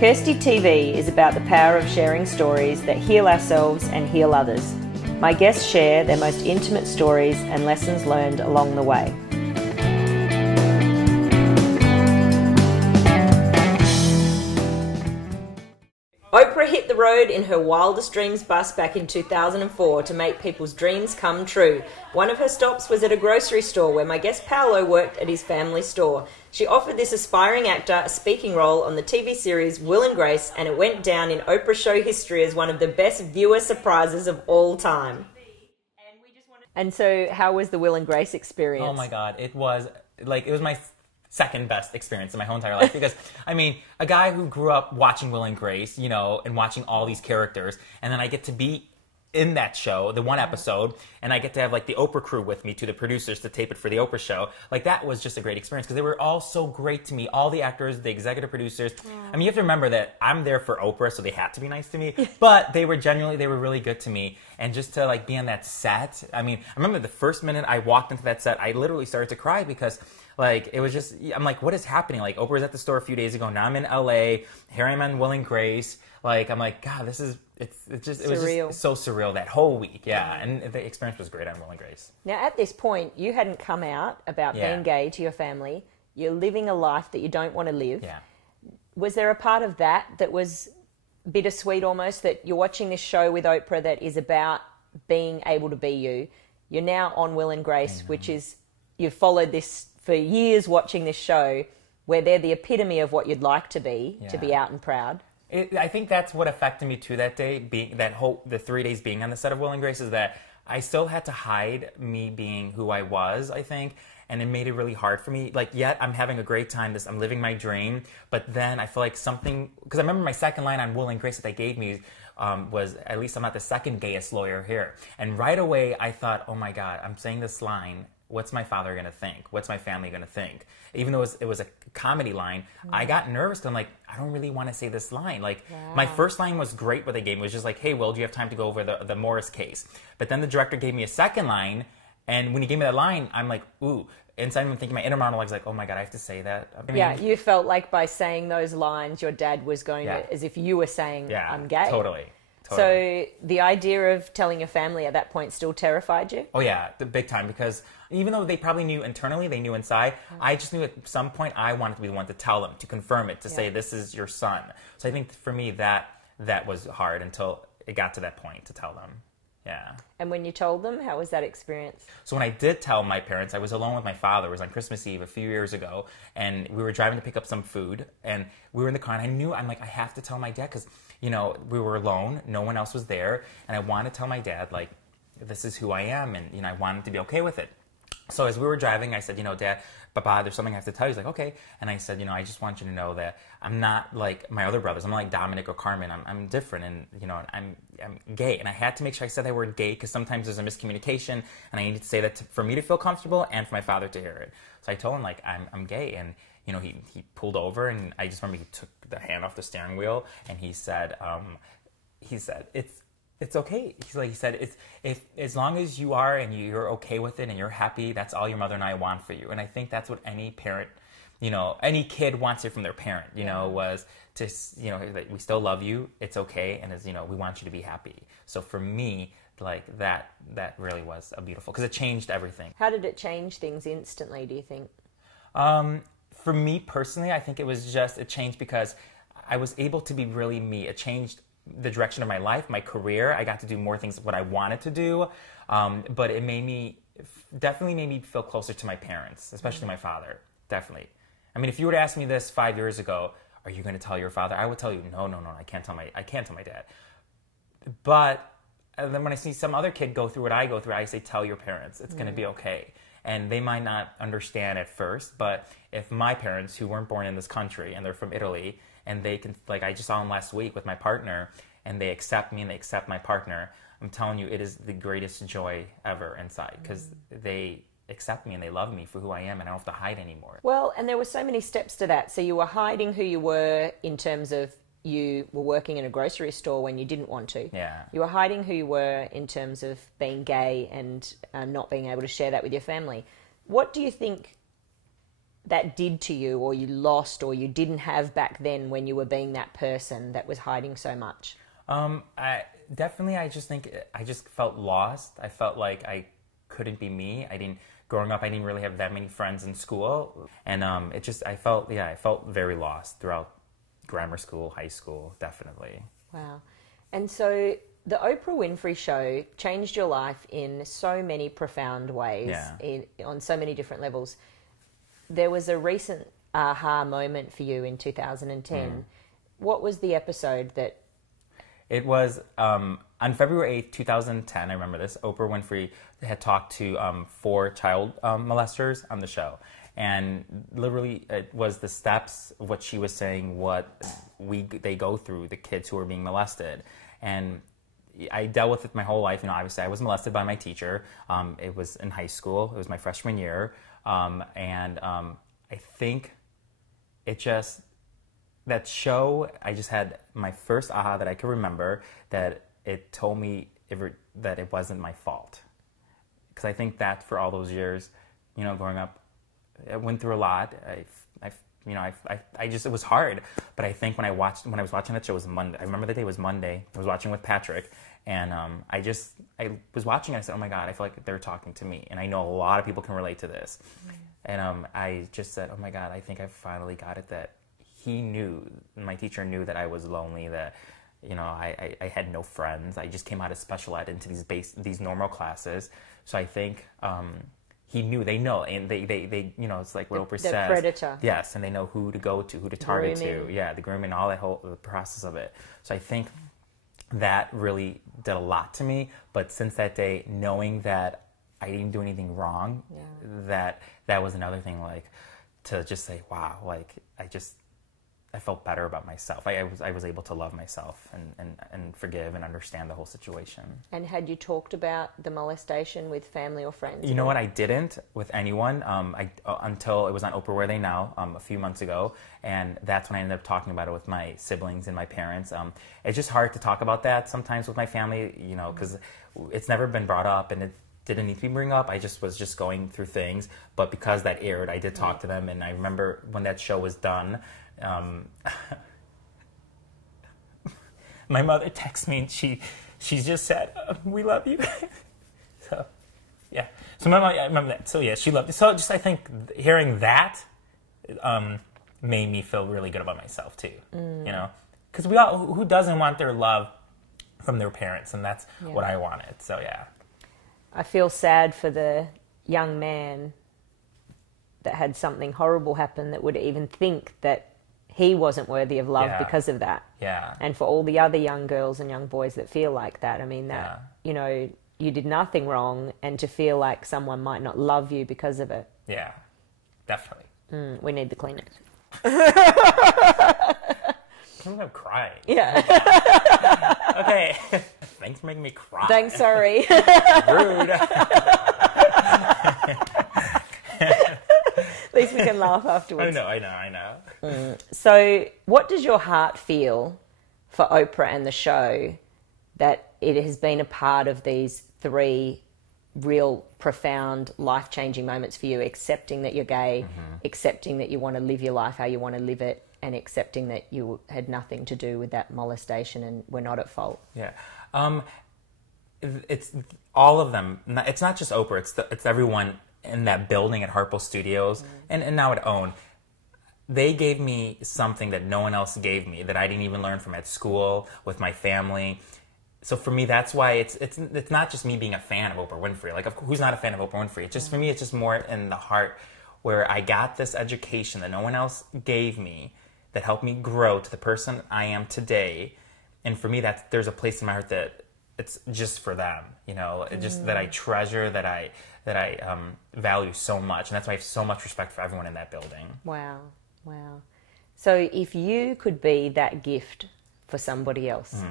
Kirsty TV is about the power of sharing stories that heal ourselves and heal others. My guests share their most intimate stories and lessons learned along the way. Oprah hit the road in her Wildest Dreams Bus back in 2004 to make people's dreams come true. One of her stops was at a grocery store where my guest Paolo worked at his family store. She offered this aspiring actor a speaking role on the TV series Will and Grace, and it went down in Oprah show history as one of the best viewer surprises of all time. And so how was the Will and Grace experience? Oh my God, it was my second best experience in my whole entire life, because I mean, a guy who grew up watching Will and Grace, you know, and watching all these characters, and then I get to be in that show, the one episode, and I get to have like the Oprah crew with me, to the producers, to tape it for the Oprah show. Like, that was just a great experience because they were all so great to me. All the actors, the executive producers. I mean, you have to remember that I'm there for Oprah, so they had to be nice to me, but they were really good to me. And just to like be on that set, I mean, I remember the first minute I walked into that set, I literally started to cry because like, it was just, I'm like, what is happening? Like, Oprah was at the store a few days ago, now I'm in LA, here I'm on Will and Grace. Like, I'm like, God, this is, it was just so surreal that whole week. Yeah, and the experience was great on Will and Grace. Now, at this point, you hadn't come out about being gay to your family. You're living a life that you don't want to live. Yeah. Was there a part of that was bittersweet almost, that you're watching this show with Oprah that is about being able to be you? You're now on Will and Grace, which is, you've followed this for years watching this show, where they're the epitome of what you'd like to be out and proud. I think that's what affected me too that day, being the 3 days being on the set of Will and Grace, is that I still had to hide me being who I was, I think, and it made it really hard for me. Like, yet I'm having a great time, I'm living my dream, but then I feel like something, because I remember my second line on Will and Grace that they gave me was, at least I'm not the second gayest lawyer here. And right away I thought, oh my God, I'm saying this line, what's my father going to think? What's my family going to think? Even though it was a comedy line, I got nervous because I'm like, I don't really want to say this line. Like, my first line was great what they gave me. It was just like, hey, Will, do you have time to go over the Morris case? But then the director gave me a second line, and when he gave me that line, I'm like, ooh. Inside I'm thinking, my inner monologue's like, oh my God, I have to say that. I mean, you felt like by saying those lines, your dad was going to, as if you were saying, I'm gay. Totally. So the idea of telling your family at that point still terrified you? Oh yeah, the big time, because even though they probably knew internally, they knew inside, I just knew at some point I wanted to be the one to tell them, to confirm it, to say, this is your son. So I think for me that was hard until it got to that point to tell them. Yeah. And when you told them, how was that experience? So when I did tell my parents, I was alone with my father. It was on Christmas Eve a few years ago, and we were driving to pick up some food, and we were in the car, and I'm like, I have to tell my dad, because, you know, we were alone, no one else was there, and I wanted to tell my dad, like, this is who I am, and, you know, I wanted to be okay with it. So as we were driving, I said, you know, Dad, Papa, there's something I have to tell you. He's like, okay. And I said, you know, I just want you to know that I'm not like my other brothers. I'm not like Dominic or Carmen. I'm different, and, you know, I'm gay. And I had to make sure I said that word gay, because sometimes there's a miscommunication, and I needed to say that for me to feel comfortable and for my father to hear it. So I told him, like, I'm gay. And, you know, he pulled over, and I just remember he took the hand off the steering wheel, and he said, it's okay. He said, if as long as you are and you're okay with it and you're happy, that's all your mother and I want for you. And I think that's what any parent, you know, any kid wants it from their parent, you know, was to, you know, we still love you, it's okay, and, as you know, we want you to be happy. So for me, like, that really was a beautiful, because it changed everything. How did it change things instantly, do you think? For me personally, I think it changed because I was able to be really me. It changed the direction of my life, my career. I got to do more things what I wanted to do, but it definitely made me feel closer to my parents, especially my father. Definitely. I mean, if you were to ask me this 5 years ago, are you going to tell your father? I would tell you, no, I can't tell my dad. But then when I see some other kid go through what I go through, I say, tell your parents. It's going to be okay. And they might not understand at first, but if my parents, who weren't born in this country and they're from Italy, and they can, like, I just saw them last week with my partner, and they accept me and they accept my partner, I'm telling you, it is the greatest joy ever inside, because they accept me and they love me for who I am, and I don't have to hide anymore. Well, and there were so many steps to that. So you were hiding who you were in terms of you were working in a grocery store when you didn't want to. Yeah. You were hiding who you were in terms of being gay and not being able to share that with your family. What do you think that did to you, or you lost, or you didn't have back then when you were being that person that was hiding so much? I definitely, I just think I just felt lost. I felt like I couldn't be me. Growing up, I didn't really have that many friends in school. And I felt very lost throughout grammar school, high school, definitely. Wow. And so the Oprah Winfrey Show changed your life in so many profound ways, on so many different levels. There was a recent aha moment for you in 2010. What was the episode that... It was on February 8th, 2010, I remember this, Oprah Winfrey had talked to 4 child molesters on the show. And literally it was the steps of what she was saying, what they go through, the kids who are being molested. And I dealt with it my whole life. Obviously I was molested by my teacher. It was in high school. It was my freshman year. I think that show, I just had my first aha that I could remember, that it told me that it wasn't my fault. Because I think that for all those years, growing up, I went through a lot. It was hard. But I think when I was watching that show, it was Monday. I remember the day was Monday. I was watching with Patrick, and I was watching, and I said, oh my God, I feel like they're talking to me. And I know a lot of people can relate to this. And I just said, oh my God, I think I finally got it, that my teacher knew that I was lonely, that, I had no friends. I just came out of special ed into these normal classes. So I think they know, and they it's like what Oprah says. The predator. Yes, and they know who to go to, who to target to. Yeah, the grooming, all the process of it. So I think that really did a lot to me. But since that day, knowing that I didn't do anything wrong, that was another thing, like, to just say, wow, like, I felt better about myself. I was able to love myself and forgive and understand the whole situation. And had you talked about the molestation with family or friends? You know what? I didn't with anyone until it was on Oprah Where They Now a few months ago, and that's when I ended up talking about it with my siblings and my parents. It's just hard to talk about that sometimes with my family, because it's never been brought up, and it didn't need to be bring up. I was going through things, but because that aired, I did talk to them, and I remember when that show was done. My mother texted me, and she just said, "We love you." So, yeah. So my mom, I remember that. So yeah, she loved it. So just I think hearing that made me feel really good about myself too. Because who doesn't want their love from their parents, and that's what I wanted. So yeah. I feel sad for the young man that had something horrible happen, that would even think that he wasn't worthy of love because of that. Yeah. And for all the other young girls and young boys that feel like that, I mean, you did nothing wrong, and to feel like someone might not love you because of it. Yeah, definitely. We need the Kleenex. I'm crying. Yeah. Okay. Thanks for making me cry. Thanks, sorry. Rude. At least we can laugh afterwards. I know. So what does your heart feel for Oprah and the show, that it has been a part of these 3 real profound life-changing moments for you, accepting that you're gay, accepting that you want to live your life how you want to live it, and accepting that you had nothing to do with that molestation and were not at fault? Yeah. It's all of them. It's not just Oprah. It's everyone in that building at Harpo Studios and now at OWN. They gave me something that no one else gave me, that I didn't even learn from at school, with my family. So for me, that's why it's not just me being a fan of Oprah Winfrey. Like, who's not a fan of Oprah Winfrey? It's just, for me, it's just more in the heart, where I got this education that no one else gave me, that helped me grow to the person I am today. And for me, there's a place in my heart that it's just for them, just that I treasure, that I value so much. And that's why I have so much respect for everyone in that building. Wow. So if you could be that gift for somebody else,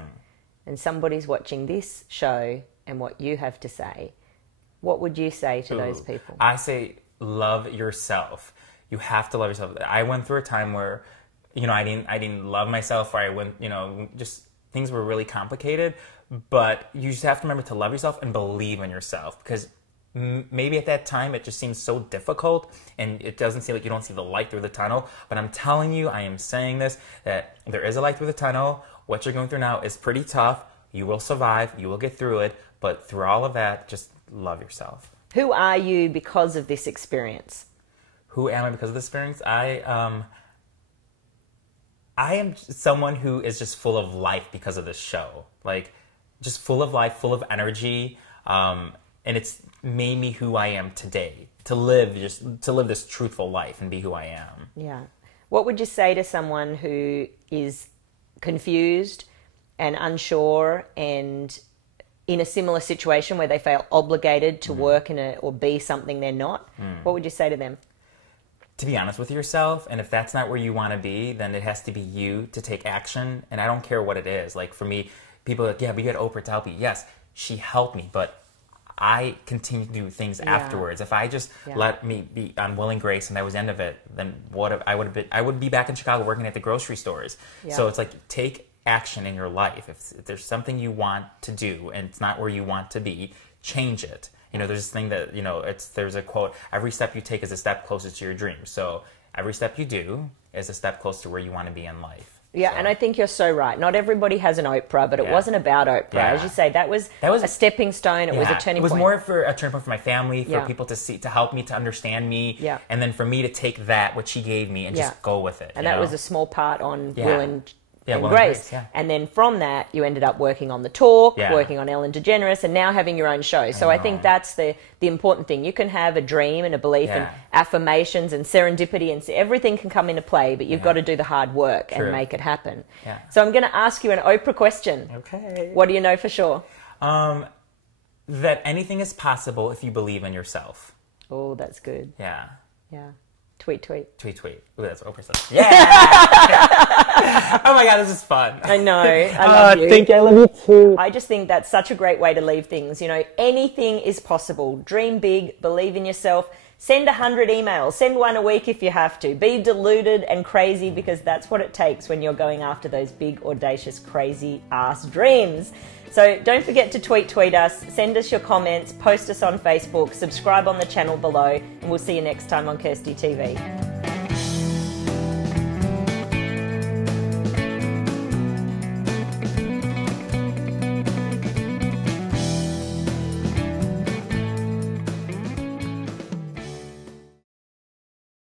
and somebody's watching this show and what you have to say, what would you say to those people? I say, love yourself. You have to love yourself. I went through a time where, I didn't love myself, or I went, just things were really complicated. But you just have to remember to love yourself and believe in yourself, because maybe at that time it just seems so difficult and it doesn't seem like you don't see the light through the tunnel. But I'm telling you, I am saying this, that there is a light through the tunnel. What you're going through now is pretty tough. You will survive. You will get through it. But through all of that, just love yourself. Who are you because of this experience? Who am I because of this experience? I am someone who is just full of life because of this show. Like, just full of life, full of energy. And it's made me who I am today. To live this truthful life and be who I am. Yeah. What would you say to someone who is confused and unsure and in a similar situation where they feel obligated to work or be something they're not? What would you say to them? To be honest with yourself, and if that's not where you want to be, then it has to be you to take action. And I don't care what it is. Like, for me, people are like, yeah, but you had Oprah to help you. Yes, she helped me, but I continue to do things afterwards. If I just let me be on Will and Grace and that was the end of it, then I would be back in Chicago working at the grocery stores. Yeah. So it's like, take action in your life. If there's something you want to do and it's not where you want to be, change it. You know, there's this thing that, you know, there's a quote, every step you take is a step closer to your dream. So every step you do is a step closer to where you want to be in life. Yeah, and I think you're so right. Not everybody has an Oprah, but it wasn't about Oprah. Yeah. As you say, that was a stepping stone. It was a turning point. It was more for a turning point for my family, for people to help me, to understand me, and then for me to take that, what she gave me, and just go with it. And that was a small part on Will and Grace. And then from that, you ended up working on The Talk, working on Ellen DeGeneres, and now having your own show. So I think that's the important thing. You can have a dream and a belief and affirmations and serendipity, and everything can come into play, but you've got to do the hard work and make it happen. Yeah. So I'm going to ask you an Oprah question. Okay. What do you know for sure? That anything is possible if you believe in yourself. Oh, that's good. Yeah. Yeah. Tweet, tweet. Tweet, tweet. Ooh, that's what Oprah said. Yeah! Oh my God, this is fun. I know. I love you. Thank you. I love you too. I just think that's such a great way to leave things. You know, anything is possible. Dream big, believe in yourself. Send 100 emails. Send one a week if you have to. Be deluded and crazy, because that's what it takes when you're going after those big, audacious, crazy-ass dreams. So don't forget to tweet us, send us your comments, post us on Facebook, subscribe on the channel below, and we'll see you next time on Kirsty TV.